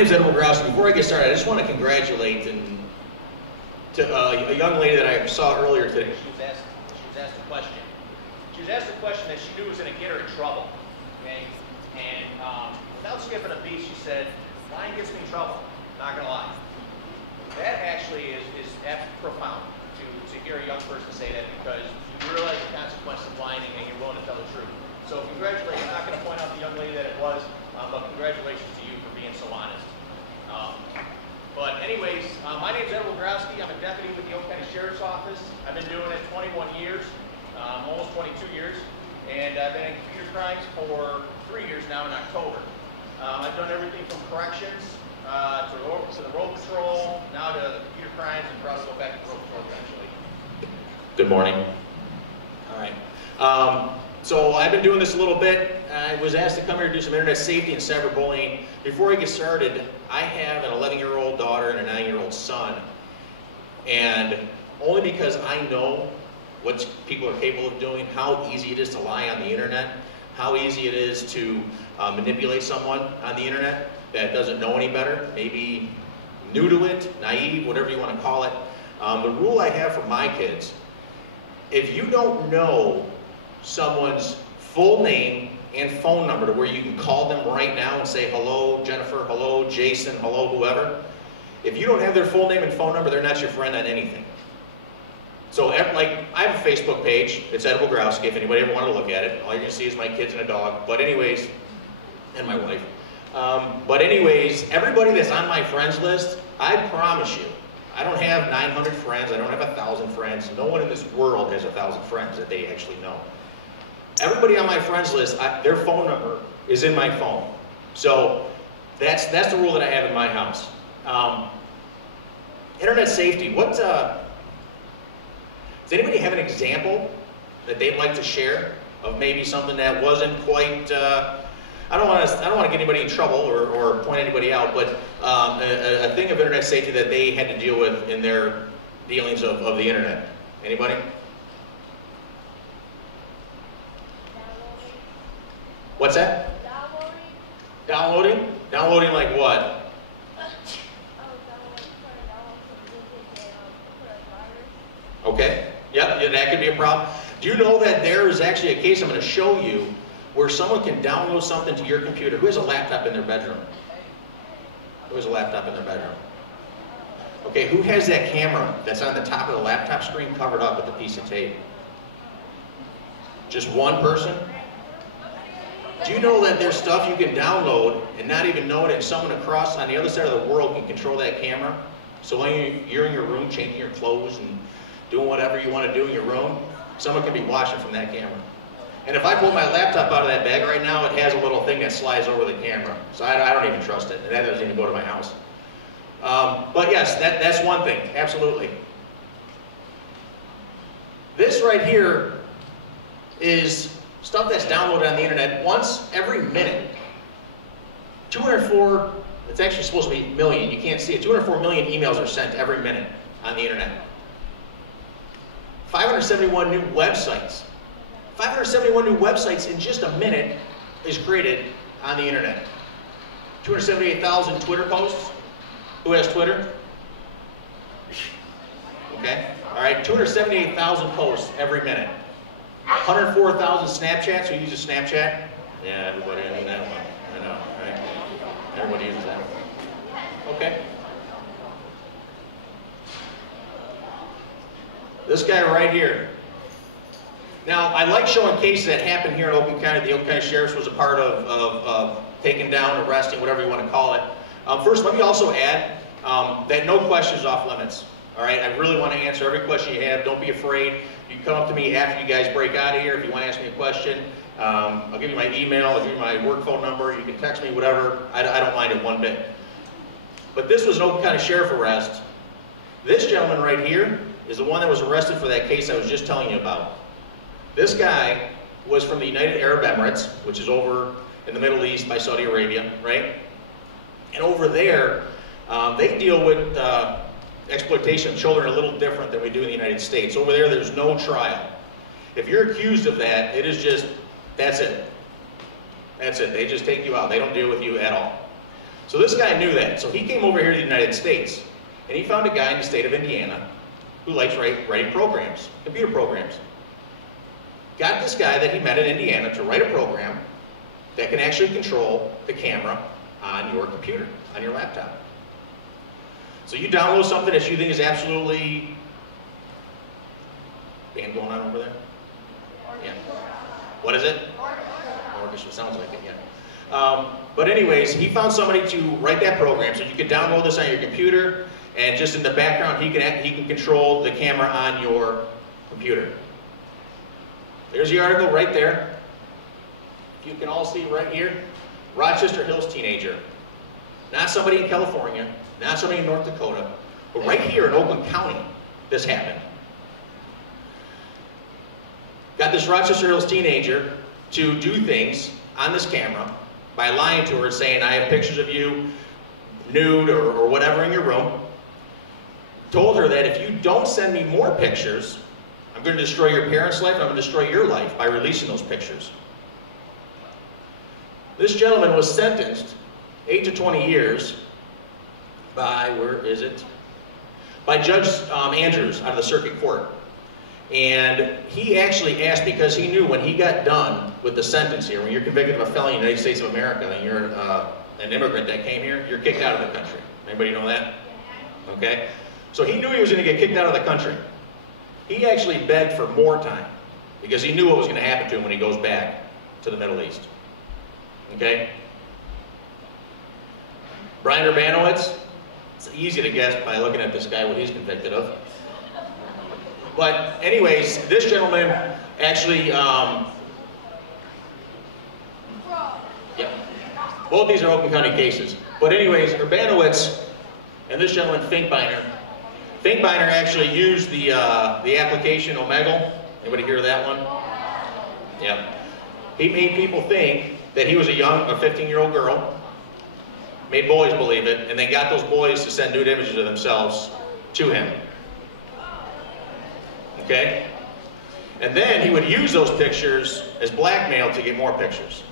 name's Ed Grosky. Before I get started, I just want to congratulate a young lady that I saw earlier today. She was asked a question. She was asked a question that she knew was going to get her in trouble. Okay, and without skipping a beat, she said, "Lying gets me in trouble." Not going to lie. That actually is profound to hear a young person say that, because you realize the consequences of lying and you're willing to tell the truth. So congratulations. I'm not going to point out the young lady that it was, but congratulations to you for being so honest. But anyways, my name's Ed Grosky. I'm a deputy with the Oakland Sheriff's Office. I've been doing it 21 years, almost 22 years, and I've been in computer crimes for 3 years now in October. I've done everything from corrections to the road patrol, now to computer crimes, and probably go back to road patrol eventually. Good morning. All right. So I've been doing this a little bit. I was asked to come here to do some internet safety and cyberbullying. Before I get started, I have an 11-year-old daughter and a 9-year-old son. And only because I know what people are capable of doing, how easy it is to lie on the internet, how easy it is to manipulate someone on the internet that doesn't know any better, maybe new to it, naive, whatever you want to call it. The rule I have for my kids, if you don't know someone's full name and phone number to where you can call them right now and say, "Hello, Jennifer," "Hello, Jason," "Hello, whoever," if you don't have their full name and phone number, they're not your friend on anything. So, like, I have a Facebook page. It's Ed Grosky, if anybody ever wanted to look at it. All you're going to see is my kids and a dog. But anyways, and my wife. But anyways, everybody that's on my friends list, I promise you, I don't have 900 friends. I don't have 1,000 friends. No one in this world has 1,000 friends that they actually know. Everybody on my friends list, their phone number is in my phone. So that's the rule that I have in my house. Internet safety. Does anybody have an example that they'd like to share of maybe something that wasn't quite? I don't want to get anybody in trouble or point anybody out, but a thing of internet safety that they had to deal with in their dealings of the internet. Anybody? What's that? Downloading? Downloading like what? Okay. Yep, yeah, that could be a problem. Do you know that there is actually a case I'm going to show you where someone can download something to your computer? Who has a laptop in their bedroom? Who has a laptop in their bedroom? Okay, who has that camera that's on the top of the laptop screen covered up with a piece of tape? Just one person? Do you know that there's stuff you can download and not even know it, and someone across on the other side of the world can control that camera? So when you're in your room changing your clothes and doing whatever you want to do in your room, someone can be watching from that camera. And if I pull my laptop out of that bag right now, it has a little thing that slides over the camera. So I don't even trust it. And that doesn't even go to my house. But yes, that's one thing, absolutely. This right here is stuff that's downloaded on the internet once every minute. 204, it's actually supposed to be million, you can't see it. 204 million emails are sent every minute on the internet. 571 new websites. 571 new websites in just a minute is created on the internet. 278,000 Twitter posts. Who has Twitter? Okay. All right. 278,000 posts every minute. 104,000 Snapchats. Who uses Snapchat? Yeah, everybody uses that one. I know, right? Everybody uses that one. Okay. This guy right here. Now, I like showing cases that happen here in Oakland County. The Oakland County Sheriff's was a part of taking down, arresting, whatever you want to call it. First, let me also add that no question is off limits. All right, I really want to answer every question you have. Don't be afraid. You can come up to me after you guys break out of here if you want to ask me a question. I'll give you my email, I'll give you my work phone number. You can text me, whatever. I don't mind it one bit. But this was an Oakland County Sheriff arrest. This gentleman right here is the one that was arrested for that case I was just telling you about. This guy was from the United Arab Emirates, which is over in the Middle East by Saudi Arabia, right? And over there, they deal with exploitation of children a little different than we do in the United States. Over there, there's no trial. If you're accused of that, it is just, that's it. That's it. They just take you out. They don't deal with you at all. So this guy knew that. So he came over here to the United States, and he found a guy in the state of Indiana who likes writing programs, computer programs. Got this guy that he met in Indiana to write a program that can actually control the camera on your computer, on your laptop. So you download something that you think is absolutely... Band going on over there? Yeah. What is it? Orchestra, sounds like it, yeah. But anyways, he found somebody to write that program so you could download this on your computer, and just in the background he can control the camera on your computer. There's the article right there. You can all see right here. Rochester Hills teenager. Not somebody in California, not somebody in North Dakota, but right here in Oakland County, this happened. Got this Rochester Hills teenager to do things on this camera by lying to her, saying, I have pictures of you nude or whatever in your room. Told her that if you don't send me more pictures, I'm going to destroy your parents' life, and I'm going to destroy your life by releasing those pictures. This gentleman was sentenced 8 to 20 years by, where is it? By Judge Andrews out of the circuit court. And he actually asked, because he knew when he got done with the sentence here, when you're convicted of a felony in the United States of America and you're an immigrant that came here, you're kicked out of the country. Anybody know that? Okay? So he knew he was going to get kicked out of the country. He actually begged for more time because he knew what was going to happen to him when he goes back to the Middle East. Okay? Brian Urbanowitz, it's easy to guess by looking at this guy what he's convicted of. But anyways, this gentleman actually, yeah, both these are Oakland County cases. But anyways, Urbanowitz and this gentleman, Finkbeiner actually used the application Omegle. Anybody hear of that one? Yeah. He made people think that he was a 15-year-old girl, made boys believe it, and then got those boys to send nude images of themselves to him. Okay? And then he would use those pictures as blackmail to get more pictures.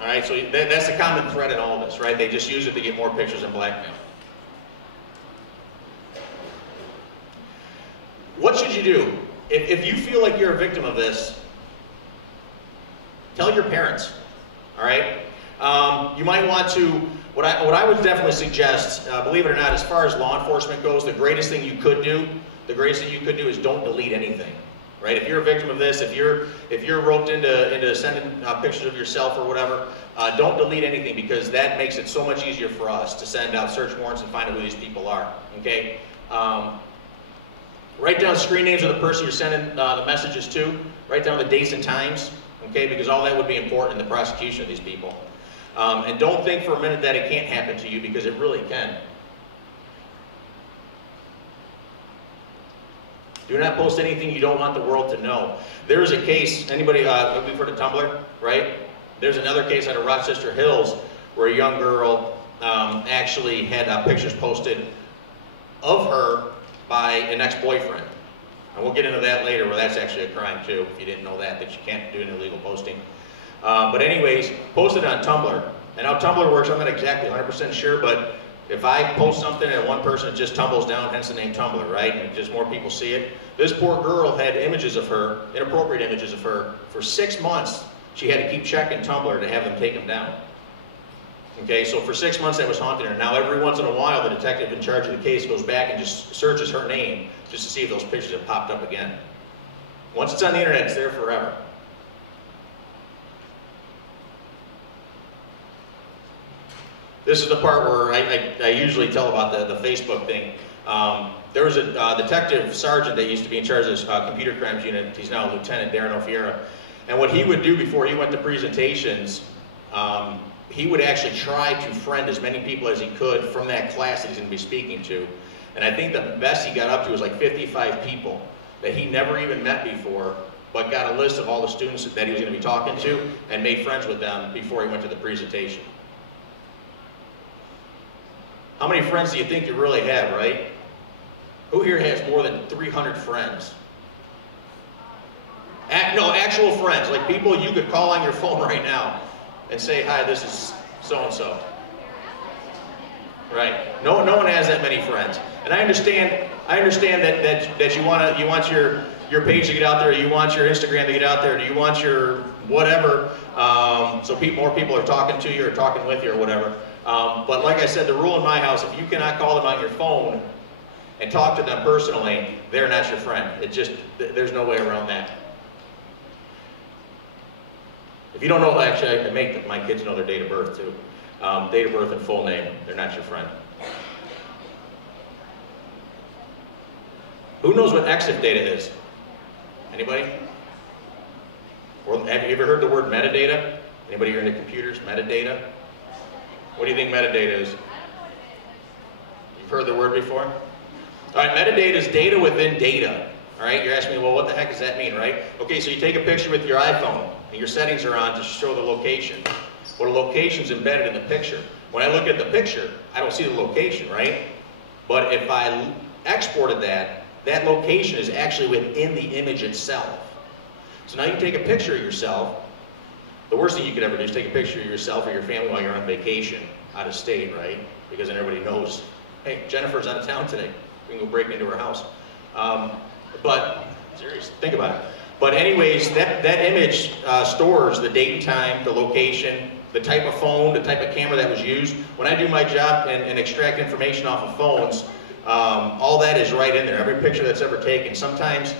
All right, so that's the common thread in all of this, right? They just use it to get more pictures and blackmail. What should you do? If you feel like you're a victim of this, tell your parents, all right? You might want to, what I would definitely suggest, believe it or not, as far as law enforcement goes, the greatest thing you could do is don't delete anything, right? If you're a victim of this, if you're roped into sending pictures of yourself or whatever, don't delete anything, because that makes it so much easier for us to send out search warrants and find out who these people are, okay? Write down screen names of the person you're sending the messages to. Write down the dates and times, okay? Because all that would be important in the prosecution of these people. And don't think for a minute that it can't happen to you, because it really can. Do not post anything you don't want the world to know. There's a case, anybody, we've heard of Tumblr, right? There's another case out of Rochester Hills where a young girl actually had pictures posted of her by an ex-boyfriend. And we'll get into that later, where that's actually a crime too, if you didn't know that you can't do an illegal posting. But anyways, posted on Tumblr. And how Tumblr works, I'm not exactly 100% sure, but if I post something and one person just tumbles down, hence the name Tumblr, right? And just more people see it. This poor girl had images of her, inappropriate images of her, for 6 months. She had to keep checking Tumblr to have them take them down. Okay, so for 6 months that was haunting her. Now every once in a while, the detective in charge of the case goes back and just searches her name just to see if those pictures have popped up again. Once it's on the internet, it's there forever. This is the part where I usually tell about the Facebook thing. There was a detective sergeant that used to be in charge of this computer crimes unit. He's now a lieutenant, Darren O'Fiera. And what he would do before he went to presentations, he would actually try to friend as many people as he could from that class that he's going to be speaking to. And I think the best he got up to was like 55 people that he never even met before, but got a list of all the students that he was going to be talking to and made friends with them before he went to the presentation. How many friends do you think you really have, right? Who here has more than 300 friends? No, actual friends, like people you could call on your phone right now and say, hi, this is so-and-so. Right. No one has that many friends. And I understand that you want your page to get out there, you want your Instagram to get out there, do you want your whatever, so more people are talking to you or talking with you or whatever. But like I said, the rule in my house, if you cannot call them on your phone and talk to them personally, they're not your friend. There's no way around that. If you don't know, actually, I make my kids know their date of birth too. Date of birth and full name, they're not your friend. Who knows what exif data is? Anybody? Or have you ever heard the word metadata? Anybody here into computers? Metadata? What do you think metadata is? You've heard the word before? All right, metadata is data within data. All right, you're asking me, well, what the heck does that mean, right? Okay, so you take a picture with your iPhone, and your settings are on to show the location. Well, the location's embedded in the picture. When I look at the picture, I don't see the location, right? But if I exported that location is actually within the image itself. So now you take a picture of yourself. The worst thing you could ever do is take a picture of yourself or your family while you're on vacation out of state, right? Because then everybody knows, hey, Jennifer's out of town today. We can go break into her house. But seriously, think about it. But anyways, that image stores the date and time, the location, the type of phone, the type of camera that was used. When I do my job and extract information off of phones, all that is right in there. Every picture that's ever taken. Sometimes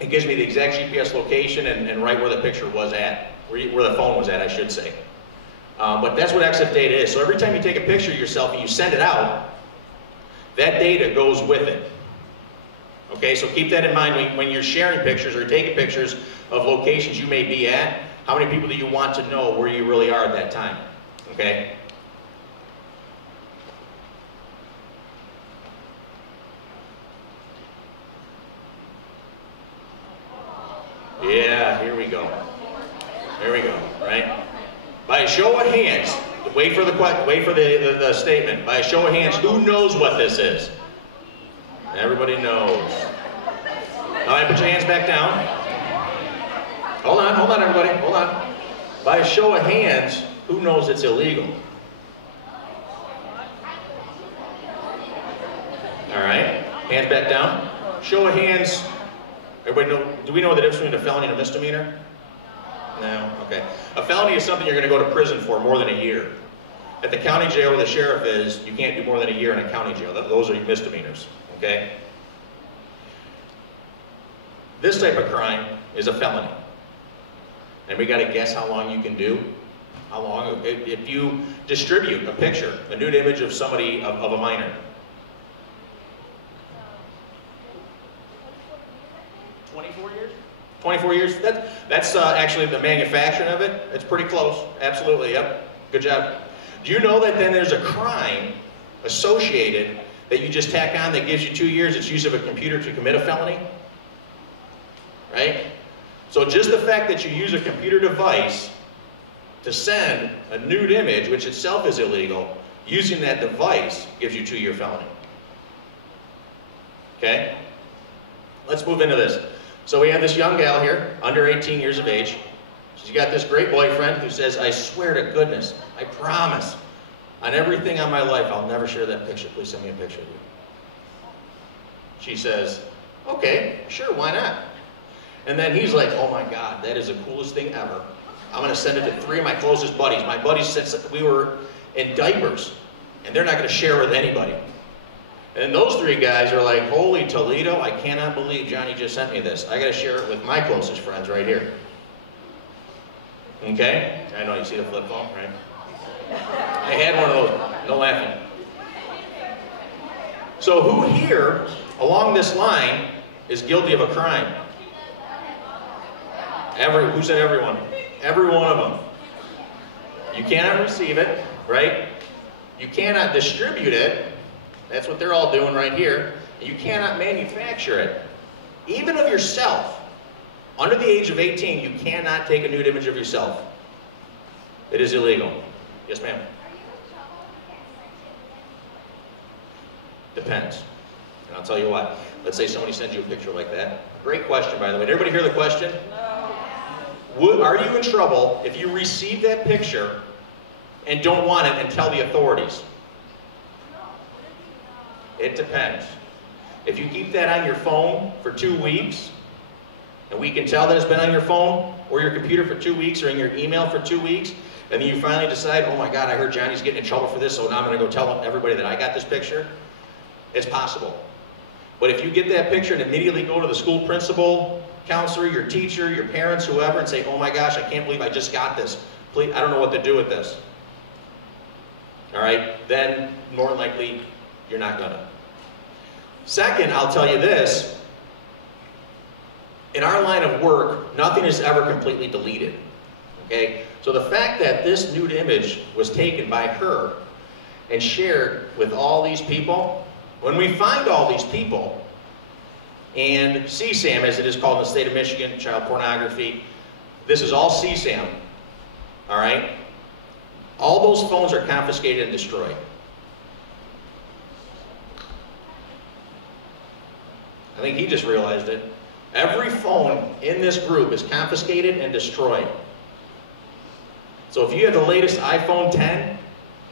it gives me the exact GPS location and right where the picture was at, where the phone was at, I should say. But that's what exif data is. So every time you take a picture of yourself and you send it out, that data goes with it. Okay, so keep that in mind when you're sharing pictures or taking pictures of locations you may be at. How many people do you want to know where you really are at that time? Okay? Yeah, here we go. There we go, right? By a show of hands, wait for the statement. By a show of hands, who knows what this is? Everybody knows. All right, put your hands back down. Hold on, everybody, hold on. By a show of hands, who knows it's illegal? All right, hands back down. Show of hands, everybody know, do we know the difference between a felony and a misdemeanor? No, okay. A felony is something you're gonna go to prison for more than a year. At the county jail where the sheriff is, you can't do more than a year in a county jail. Those are misdemeanors, okay? This type of crime is a felony. And we gotta guess how long you can do. How long, if you distribute a picture, a nude image of somebody, of a minor. 24 years? 24 years, that's actually the manufacturing of it. It's pretty close, absolutely, yep, good job. Do you know that then there's a crime associated that you just tack on that gives you 2 years? It's use of a computer to commit a felony, right? So just the fact that you use a computer device to send a nude image, which itself is illegal, using that device gives you a 2-year felony. Okay? Let's move into this. So we have this young gal here, under 18 years of age. She's got this great boyfriend who says, I swear to goodness, I promise, on everything on my life, I'll never share that picture. Please send me a picture of you. She says, okay, sure, why not? And then he's like, oh my God, that is the coolest thing ever. I'm gonna send it to 3 of my closest buddies. My buddies, since we were in diapers, and they're not gonna share with anybody. And those 3 guys are like, holy Toledo, I cannot believe Johnny just sent me this. I gotta share it with my closest friends right here. Okay? I know, you see the flip phone, right? I had one of those, no laughing. So who here, along this line, is guilty of a crime? Who said everyone? Every one of them. You cannot receive it, right? You cannot distribute it. That's what they're all doing right here. You cannot manufacture it. Even of yourself. Under the age of 18, you cannot take a nude image of yourself. It is illegal. Yes, ma'am? Depends. And I'll tell you what. Let's say somebody sends you a picture like that. Great question, by the way. Did everybody hear the question? No. Are you in trouble if you receive that picture and don't want it and tell the authorities? It depends. If you keep that on your phone for 2 weeks, and we can tell that it's been on your phone or your computer for 2 weeks or in your email for 2 weeks, and then you finally decide, oh my God, I heard Johnny's getting in trouble for this, so now I'm going to go tell everybody that I got this picture, it's possible. But if you get that picture and immediately go to the school principal, counselor, your teacher, your parents, whoever, and say, oh my gosh, I can't believe I just got this. Please, I don't know what to do with this. All right, then more than likely, you're not gonna. Second, I'll tell you this. In our line of work, nothing is ever completely deleted. Okay? So the fact that this nude image was taken by her and shared with all these people, when we find all these people, and CSAM, as it is called in the state of Michigan, child pornography, this is all CSAM, all right? All those phones are confiscated and destroyed. I think he just realized it. Every phone in this group is confiscated and destroyed. So if you have the latest iPhone 10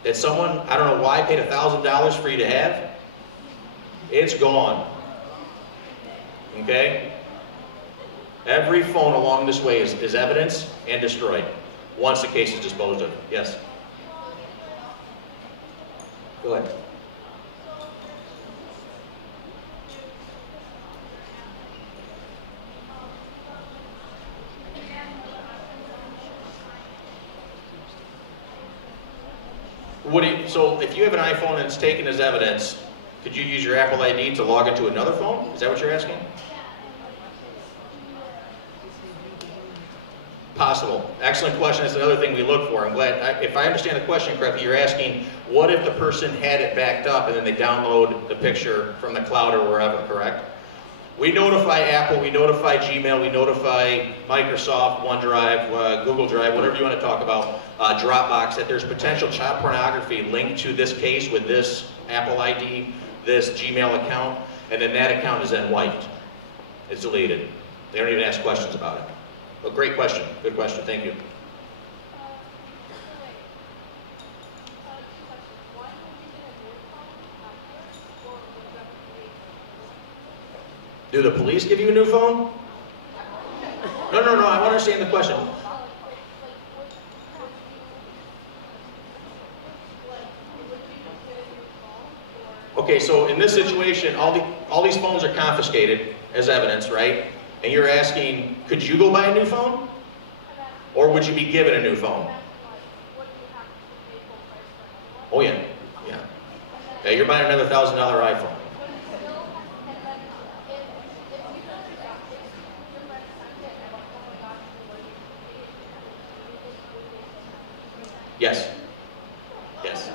that someone, I don't know why, paid $1,000 for you to have, it's gone. Okay? Every phone along this way is evidence and destroyed once the case is disposed of. Yes? Go ahead. So if you have an iPhone and it's taken as evidence, could you use your Apple ID to log into another phone? Is that what you're asking? Possible. Excellent question. That's another thing we look for. I'm glad, if I understand the question correctly, you're asking, what if the person had it backed up and then they download the picture from the cloud or wherever, correct? We notify Apple, we notify Gmail, we notify Microsoft, OneDrive, Google Drive, whatever you want to talk about, Dropbox, that there's potential child pornography linked to this case with this Apple ID, this Gmail account, and then that account is then wiped. It's deleted. They don't even ask questions about it. But great question. Good question. Thank you. Do the police give you a new phone? No, I want to understand the question. Okay, so in this situation, all these phones are confiscated as evidence, right? And you're asking, could you go buy a new phone? Or would you be given a new phone? Oh yeah, yeah. Yeah, you're buying another $1,000 iPhone. Yes. Yes.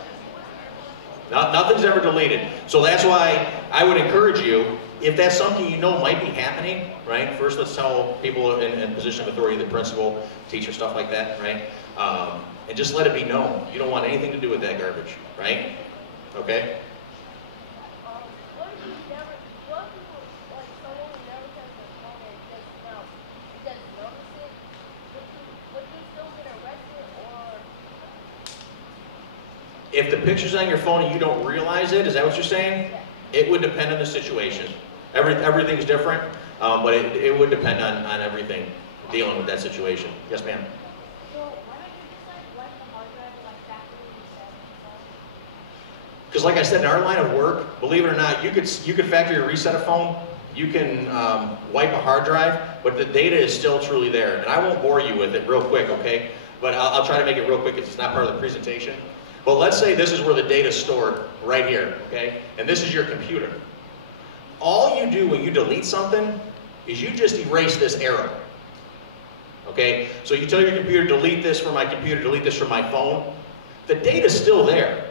Nothing's ever deleted. So that's why I would encourage you, if that's something you know might be happening, right? First, let's tell people in position of authority, the principal, teacher, stuff like that, right? And just let it be known. You don't want anything to do with that garbage, right? Okay? If the picture's on your phone and you don't realize it, is that what you're saying? It would depend on the situation. Everything's different, but it would depend on everything dealing with that situation. Yes, ma'am? So why don't you just wipe the hard drive exactly what you said? Because like I said, in our line of work, believe it or not, you could factory reset a phone, you can wipe a hard drive, but the data is still truly there. And I won't bore you with it real quick, okay? But I'll try to make it real quick if it's not part of the presentation. But let's say this is where the data is stored, right here, okay? And this is your computer. All you do when you delete something is you just erase this arrow, okay? So you tell your computer, delete this from my computer, delete this from my phone. The data's still there.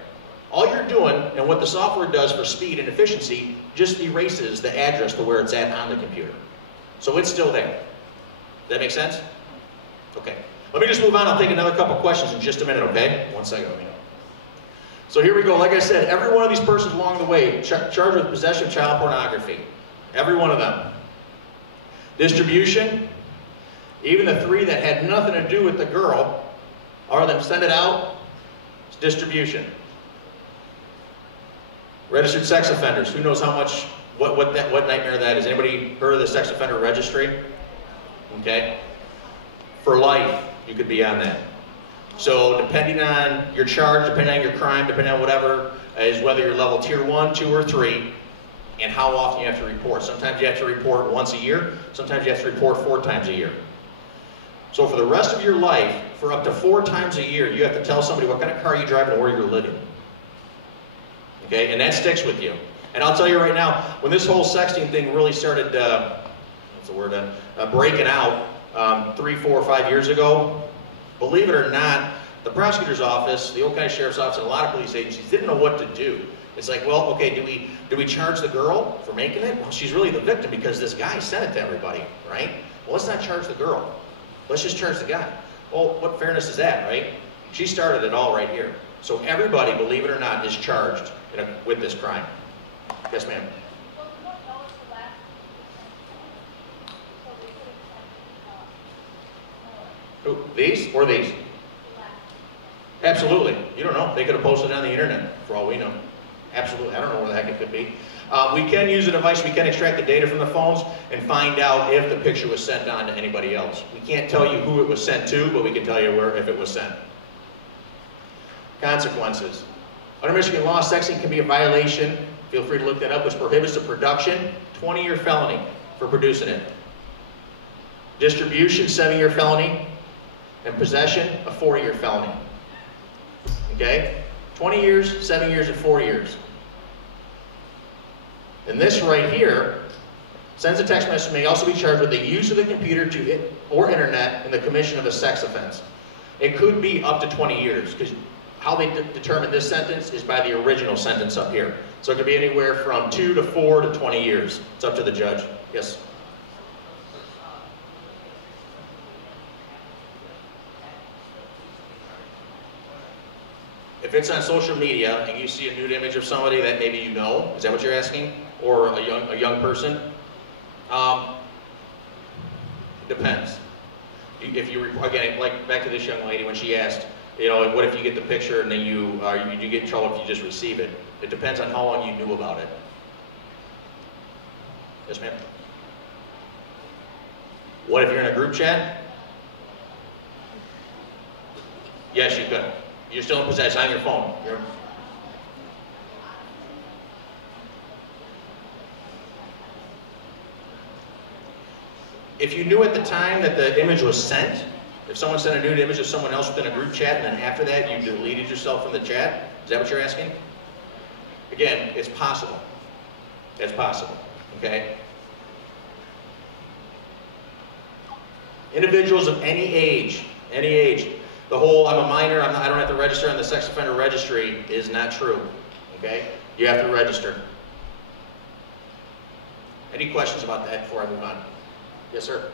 All you're doing, and what the software does for speed and efficiency, just erases the address to where it's at on the computer. So it's still there. Does that make sense? Okay. Let me just move on. I'll take another couple questions in just a minute, okay? 1 second, let me know. So here we go. Like I said, every one of these persons along the way charged with possession of child pornography. Every one of them. Distribution, even the 3 that had nothing to do with the girl, or them send it out, it's distribution. Registered sex offenders. Who knows how much, what nightmare that is? Anybody heard of the sex offender registry? Okay. For life, you could be on that. So depending on your charge, depending on your crime, depending on whatever, is whether you're level tier 1, 2, or 3, and how often you have to report. Sometimes you have to report once a year. Sometimes you have to report 4 times a year. So for the rest of your life, for up to 4 times a year, you have to tell somebody what kind of car you drive and where you're living. Okay, and that sticks with you. And I'll tell you right now, when this whole sexting thing really started, what's the word, breaking out 3, 4, 5 years ago, believe it or not, the prosecutor's office, the Oakland Sheriff's Office, and a lot of police agencies didn't know what to do. It's like, well, okay, do we charge the girl for making it? Well, she's really the victim because this guy sent it to everybody, right? Well, let's not charge the girl. Let's just charge the guy. Well, what fairness is that, right? She started it all right here. So everybody, believe it or not, is charged with this crime. Yes, ma'am. Who, these or these? Absolutely. You don't know. They could have posted it on the internet, for all we know. Absolutely. I don't know where the heck it could be. We can use a device. We can extract the data from the phones and find out if the picture was sent on to anybody else. We can't tell you who it was sent to, but we can tell you if it was sent. Consequences. Under Michigan law, sexting can be a violation. Feel free to look that up, which prohibits the production, 20-year felony for producing it. Distribution, 7-year felony. And possession, a 4-year felony. Okay? 20 years, 7 years, and 4 years. And this right here, sends a text message, may also be charged with the use of the computer or internet in the commission of a sex offense. It could be up to 20 years, because how they determine this sentence is by the original sentence up here. So it could be anywhere from 2 to 4 to 20 years. It's up to the judge. Yes? If it's on social media and you see a nude image of somebody that maybe you know, is that what you're asking? Or a young person? It depends. If you, again, like back to this young lady when she asked, you know, what if you get the picture and then you get in trouble if you just receive it? It depends on how long you knew about it. Yes, ma'am? What if you're in a group chat? Yes, you could. You're still in possession on your phone. If you knew at the time that the image was sent, if someone sent a nude image of someone else within a group chat and then after that you deleted yourself from the chat, is that what you're asking? Again, it's possible. It's possible, okay? Individuals of any age, the whole, I'm a minor, I don't have to register on the sex offender registry is not true, okay? You have to register. Any questions about that before I move on? Yes, sir?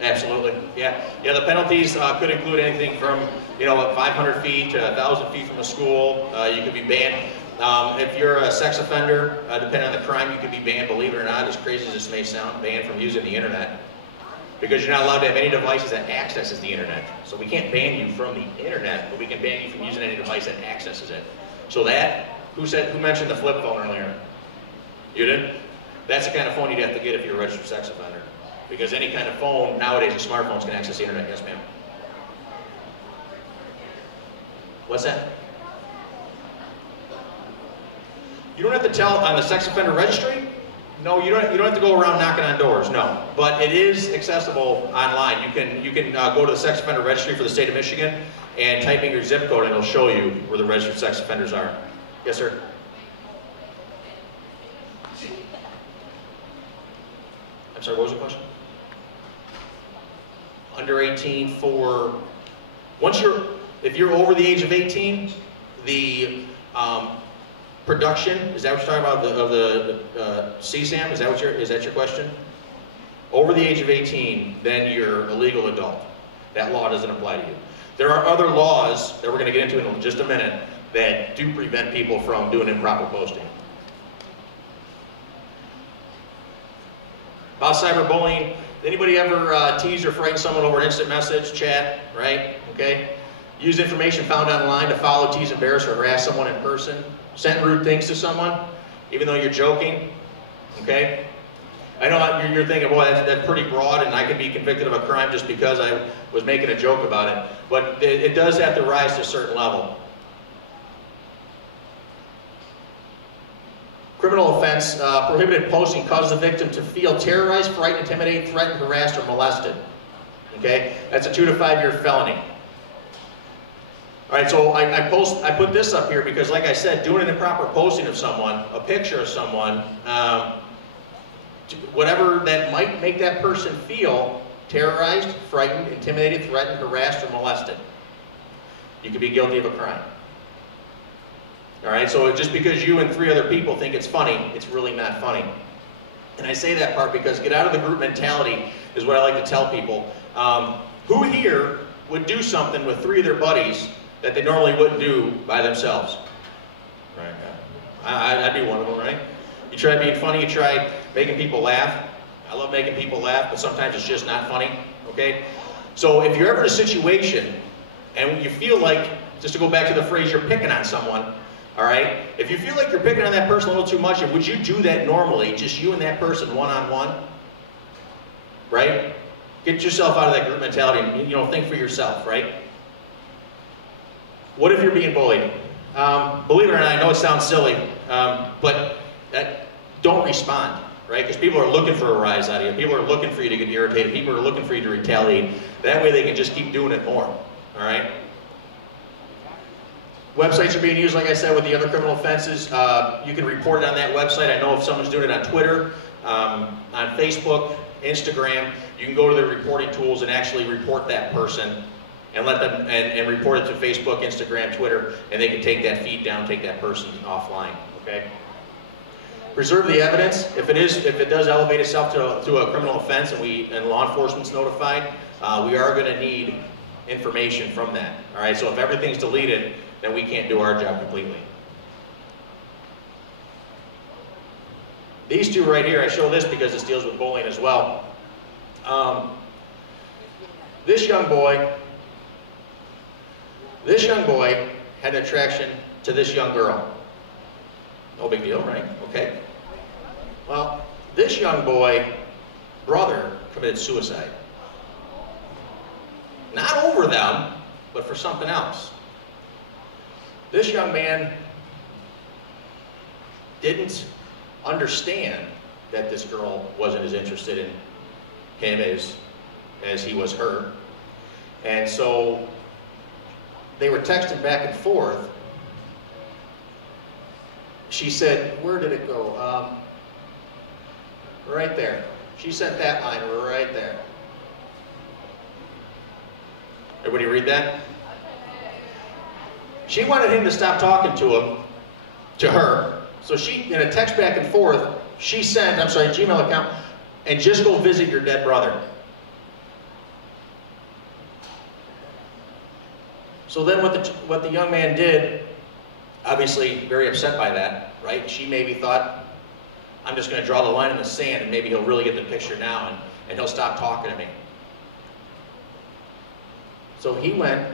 Absolutely, yeah. Yeah, the penalties could include anything from, 500 feet to 1,000 feet from a school. You could be banned. If you're a sex offender, depending on the crime, you could be banned, believe it or not, as crazy as this may sound, banned from using the internet. Because you're not allowed to have any devices that accesses the internet. So we can't ban you from the internet, but we can ban you from using any device that accesses it. So that, who mentioned the flip phone earlier? You did? That's the kind of phone you'd have to get if you're a registered sex offender. Because any kind of phone, nowadays, the smartphones can access the internet. Yes, ma'am? What's that? You don't have to tell on the sex offender registry? No, you don't have to go around knocking on doors, no. But it is accessible online. You can go to the sex offender registry for the state of Michigan and type in your zip code and it'll show you where the registered sex offenders are. Yes, sir? I'm sorry, what was the question? Under 18 for, if you're over the age of 18, the production, is that what you're talking about, of the CSAM? Is that your question? Over the age of 18, then you're a legal adult. That law doesn't apply to you. There are other laws that we're going to get into in just a minute that do prevent people from doing improper posting. About cyberbullying, Anybody ever tease or frighten someone over instant message, chat, right? Okay. Use information found online to follow, tease, embarrass, or harass someone in person. Send rude things to someone, even though you're joking. Okay. I know you're thinking, boy, that's pretty broad, and I could be convicted of a crime just because I was making a joke about it. But it does have to rise to a certain level. Criminal offense, prohibited posting causes the victim to feel terrorized, frightened, intimidated, threatened, harassed, or molested. Okay, that's a 2 to 5 year felony. All right, so I put this up here because, like I said, doing an improper posting of someone, a picture of someone, whatever that might make that person feel terrorized, frightened, intimidated, threatened, harassed, or molested, you could be guilty of a crime. All right, so just because you and 3 other people think it's funny, it's really not funny. And I say that part because get out of the group mentality is what I like to tell people. Who here would do something with 3 of their buddies that they normally wouldn't do by themselves? Right? I'd be one of them, right? You try being funny, you try making people laugh. I love making people laugh, but sometimes it's just not funny, okay? So if you're ever in a situation and you feel like, just to go back to the phrase, you're picking on someone, all right? If you feel like you're picking on that person a little too much, would you do that normally, just you and that person one-on-one? Right? Get yourself out of that group mentality and, you know, think for yourself, right? What if you're being bullied? Believe it or not, I know it sounds silly, but don't respond, right? Because people are looking for a rise out of you. People are looking for you to get irritated. People are looking for you to retaliate. That way they can just keep doing it more, all right? Websites are being used, like I said, with the other criminal offenses. You can report it on that website. I know if someone's doing it on Twitter, on Facebook, Instagram, you can go to the reporting tools and actually report that person and let them and report it to Facebook, Instagram, Twitter, and they can take that feed down, take that person offline. Okay. Preserve the evidence. If it does elevate itself to a criminal offense and law enforcement's notified, we are going to need information from that. All right. So if everything's deleted, then we can't do our job completely. These 2 right here, I show this because this deals with bullying as well. This young boy had an attraction to this young girl. No big deal, right? Okay. Well, this young boy, brother, committed suicide. Not over them, but for something else. This young man didn't understand that this girl wasn't as interested in him as he was her. And so they were texting back and forth. She said, where did it go? Right there. She sent that line right there. Everybody read that? She wanted him to stop talking to her. So she, in a text back and forth, she sent, Gmail account, and just go visit your dead brother. So then what the young man did, obviously very upset by that, right? She maybe thought, I'm just going to draw the line in the sand and maybe he'll really get the picture now and he'll stop talking to me. So he went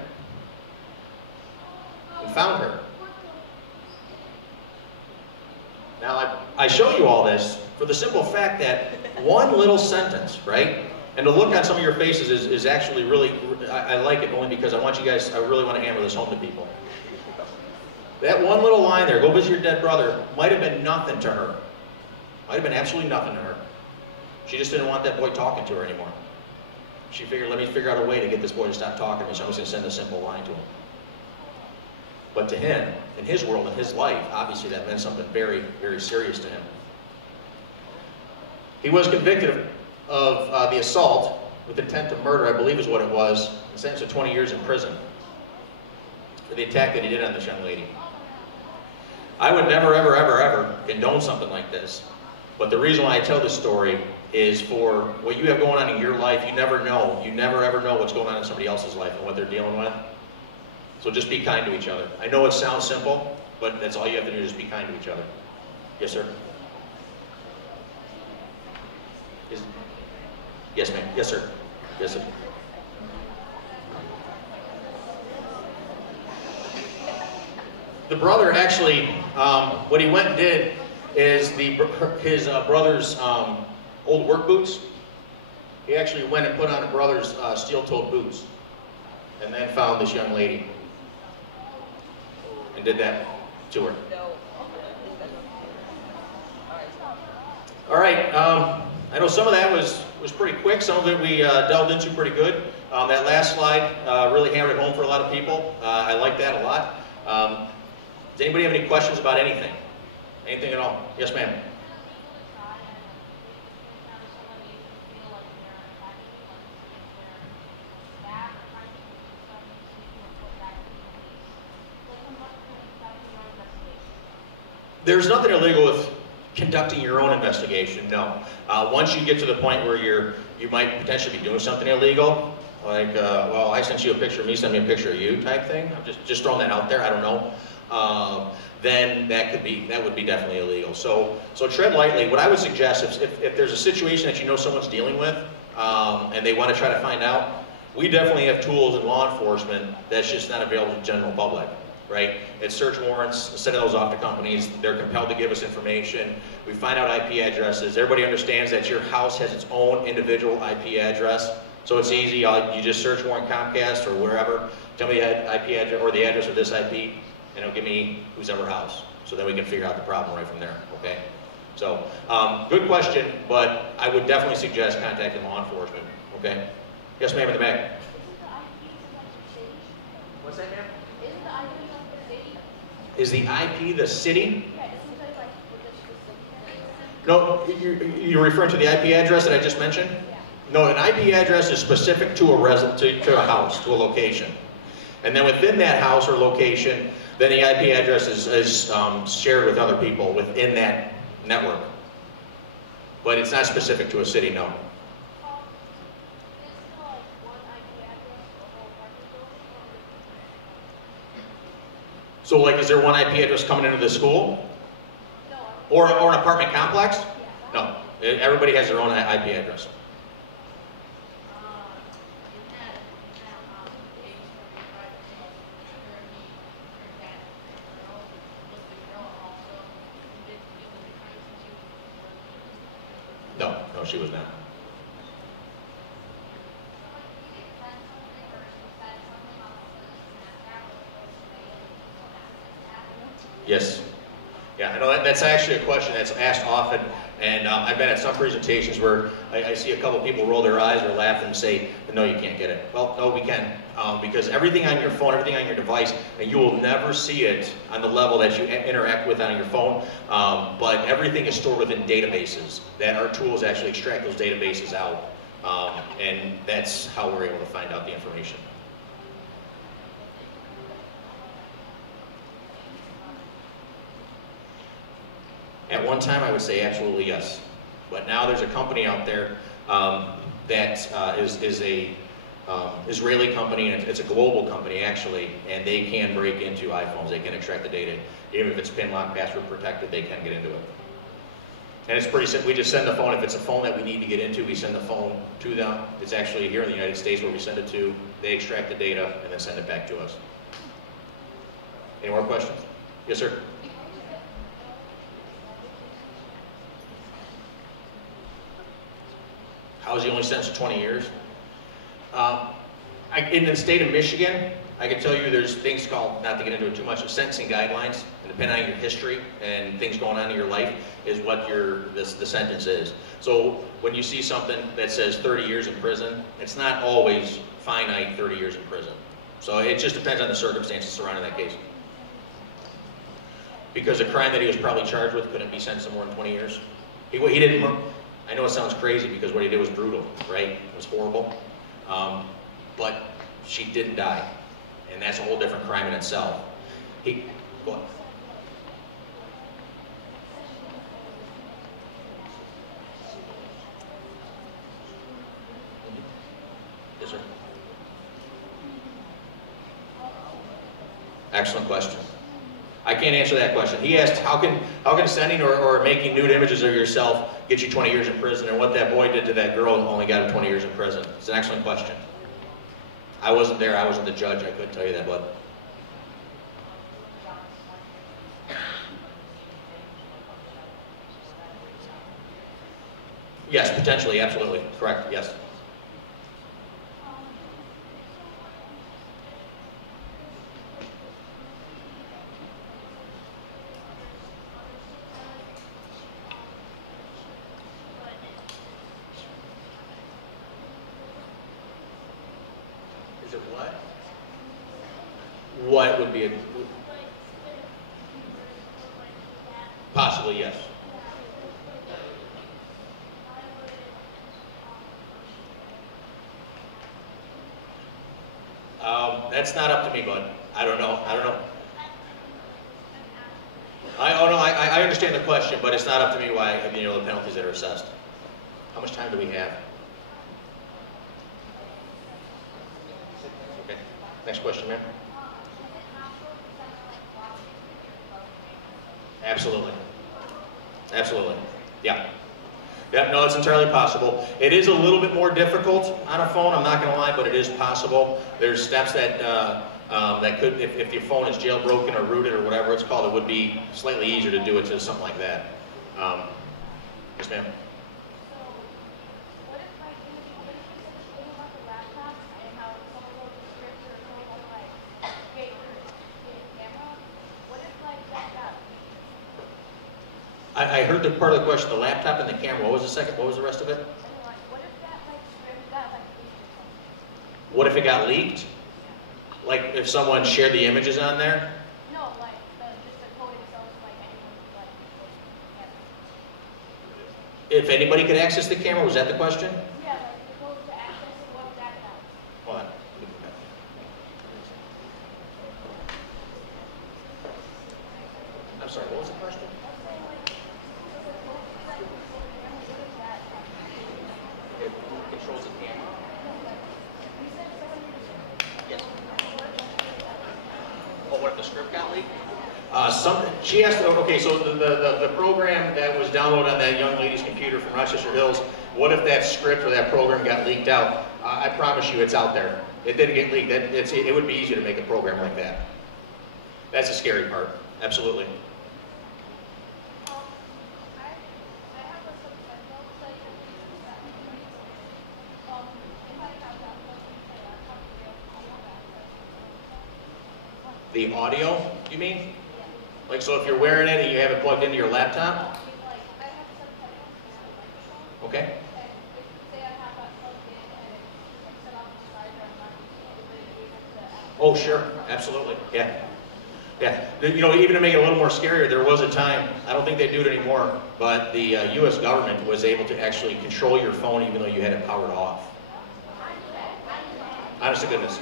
and found her. Now I show you all this for the simple fact that one little sentence, right? And the look on some of your faces is actually really, I like it only because I want you guys, I really want to hammer this home to people. That one little line there, go visit your dead brother, might have been nothing to her. Might have been absolutely nothing to her. She just didn't want that boy talking to her anymore. She figured, let me figure out a way to get this boy to stop talking to me, so I'm just going to send a simple line to him. But to him, in his world, in his life, obviously that meant something very, very serious to him. He was convicted of the assault with intent to murder, I believe is what it was, and sentenced to 20 years in prison for the attack that he did on this young lady. I would never, ever, ever, ever condone something like this. But the reason why I tell this story is for what you have going on in your life, you never know. You never, ever know what's going on in somebody else's life and what they're dealing with. So just be kind to each other. I know it sounds simple, but that's all you have to do, is be kind to each other. Yes, sir? Yes, ma'am. Yes, sir. Yes, sir. The brother actually, what he went and did is his brother's old work boots. He actually went and put on the brother's steel-toed boots, and then found this young lady and did that to her. All right. I know some of that was pretty quick. Some of it we delved into pretty good. That last slide really hammered it home for a lot of people. I like that a lot. Does anybody have any questions about anything? Anything at all? Yes, ma'am. There's nothing illegal with conducting your own investigation, no. Once you get to the point where you might potentially be doing something illegal, like, well, I sent you a picture of me, send me a picture of you type thing, I'm just throwing that out there, I don't know, then that would be definitely illegal. So tread lightly. What I would suggest, if there's a situation that you know someone's dealing with, and they want to try to find out, we definitely have tools in law enforcement that's just not available to the general public. Right? It's search warrants, send those off to companies, they're compelled to give us information, we find out IP addresses, everybody understands that your house has its own individual IP address, so it's easy, you just search warrant Comcast or wherever, tell me the IP address or the address of this IP, and it'll give me whose ever house, so then we can figure out the problem right from there, okay? So, good question, but I would definitely suggest contacting law enforcement, okay? Yes, ma'am, in the back. What's that, ma'am? Is the IP the city? No, you're referring to the IP address that I just mentioned? No, an IP address is specific to to a house, to a location. And then within that house or location, then the IP address is shared with other people within that network. But it's not specific to a city, no. So like, is there one IP address coming into the school? No. Or an apartment complex? No. Everybody has their own IP address. No, she was not. Yes. Yeah, I know that's actually a question that's asked often, and I've been at some presentations where I see a couple people roll their eyes or laugh and say, no, you can't get it. Well, no, we can, because everything on your phone, everything on your device, and you will never see it on the level that you interact with on your phone, but everything is stored within databases that our tools actually extract those databases out, and that's how we're able to find out the information. At one time, I would say absolutely yes. But now there's a company out there that is a Israeli company, and it's a global company actually, and they can break into iPhones. They can extract the data. Even if it's PIN lock, password protected, they can get into it. And it's pretty simple. We just send the phone. If it's a phone that we need to get into, we send the phone to them. It's actually here in the United States where we send it to. They extract the data and then send it back to us. Any more questions? Yes, sir. How is he only sentenced to 20 years? In the state of Michigan, I can tell you there's things called, not to get into it too much, sentencing guidelines, and depending on your history and things going on in your life is what the sentence is. So when you see something that says 30 years in prison, it's not always finite 30 years in prison. So it just depends on the circumstances surrounding that case. Because the crime that he was probably charged with couldn't be sentenced to more than 20 years. He didn't. I know it sounds crazy because what he did was brutal, right? It was horrible. But she didn't die. And that's a whole different crime in itself. Go on. Yes, sir. Excellent question. I can't answer that question. He asked, how can sending or making nude images of yourself get you 20 years in prison, and what that boy did to that girl only got him 20 years in prison? It's an excellent question. I wasn't there, I wasn't the judge, I couldn't tell you that, bud. Yes, potentially, absolutely, correct, yes. Is it what? What would be a... Possibly, yes. That's not up to me, bud. I don't know. I understand the question, but it's not up to me why, the penalties that are assessed. How much time do we have? Okay. Next question, ma'am. Absolutely. Absolutely. Yeah. Yep, no, it's entirely possible. It is a little bit more difficult on a phone, I'm not going to lie, but it is possible. There's steps that that could, if your phone is jailbroken or rooted or whatever it's called, it would be slightly easier to do it to something like that. Yes, ma'am. I heard the part of the question, the laptop and the camera. What was the second? What was the rest of it? What if it got leaked? Like if someone shared the images on there? No, like just the code itself, like anyone If anybody could access the camera, was that the question? Yeah, like the code to access it, what would that have? Hold on. I'm sorry, what was the question? It controls the camera? Yes. Oh, what if the script got leaked? She asked, okay, so the program that was downloaded on that young lady's computer from Rochester Hills, what if that script or that program got leaked out? I promise you it's out there. It didn't get leaked. It would be easy to make a program like that. That's the scary part, absolutely. The audio, you mean? Like, so if you're wearing it and you have it plugged into your laptop? Okay. Oh, sure, absolutely, yeah. Yeah, even to make it a little more scarier, there was a time, I don't think they do it anymore, but the US government was able to actually control your phone even though you had it powered off. Honest to goodness.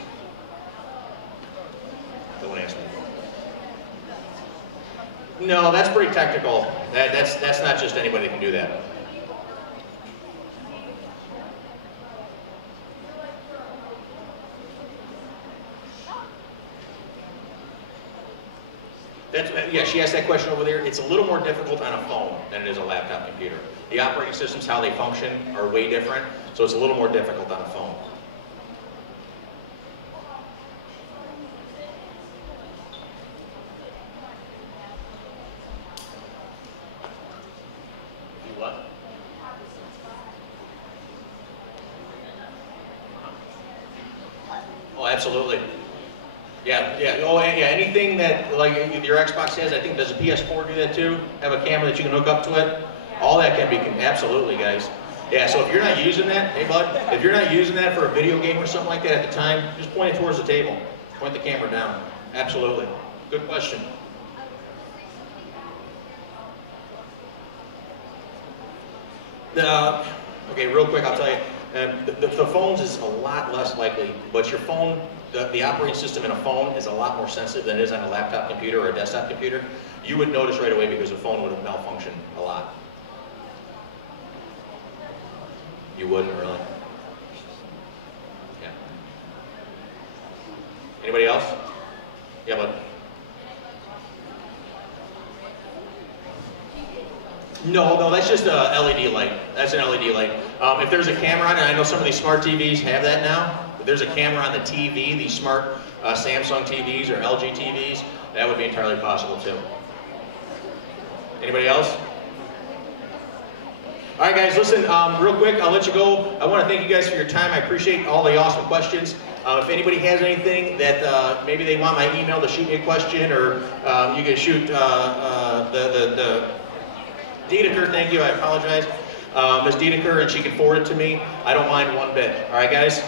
Don't ask me. No, that's pretty technical. That's not just anybody that can do that. Yeah, she asked that question over there. It's a little more difficult on a phone than it is a laptop computer. The operating systems, how they function, are way different, so it's a little more difficult on a phone. What? Oh, absolutely. Yeah. Oh, yeah. Anything that, like, your Xbox has, I think, does a PS4 do that too? Have a camera that you can hook up to it? All that can be, absolutely, guys. Yeah, so if you're not using that, hey, bud, if you're not using that for a video game or something like that at the time, just point it towards the table. Point the camera down. Absolutely. Good question. Okay, real quick, I'll tell you. The phones is a lot less likely, but your phone, the operating system in a phone is a lot more sensitive than it is on a laptop computer or a desktop computer. You would notice right away because the phone would have malfunctioned a lot. You wouldn't really? Yeah. Anybody else? Yeah, bud. No, that's just a LED light. That's an LED light. If there's a camera on it, I know some of these smart TVs have that now. If there's a camera on the TV, these smart Samsung TVs or LG TVs, that would be entirely possible too. Anybody else? All right, guys, listen, real quick, I'll let you go. I want to thank you guys for your time. I appreciate all the awesome questions. If anybody has anything that maybe they want my email to shoot me a question, or you can shoot the Dedeker, thank you, I apologize. Ms. Dedeker, and she can forward it to me. I don't mind one bit. All right, guys?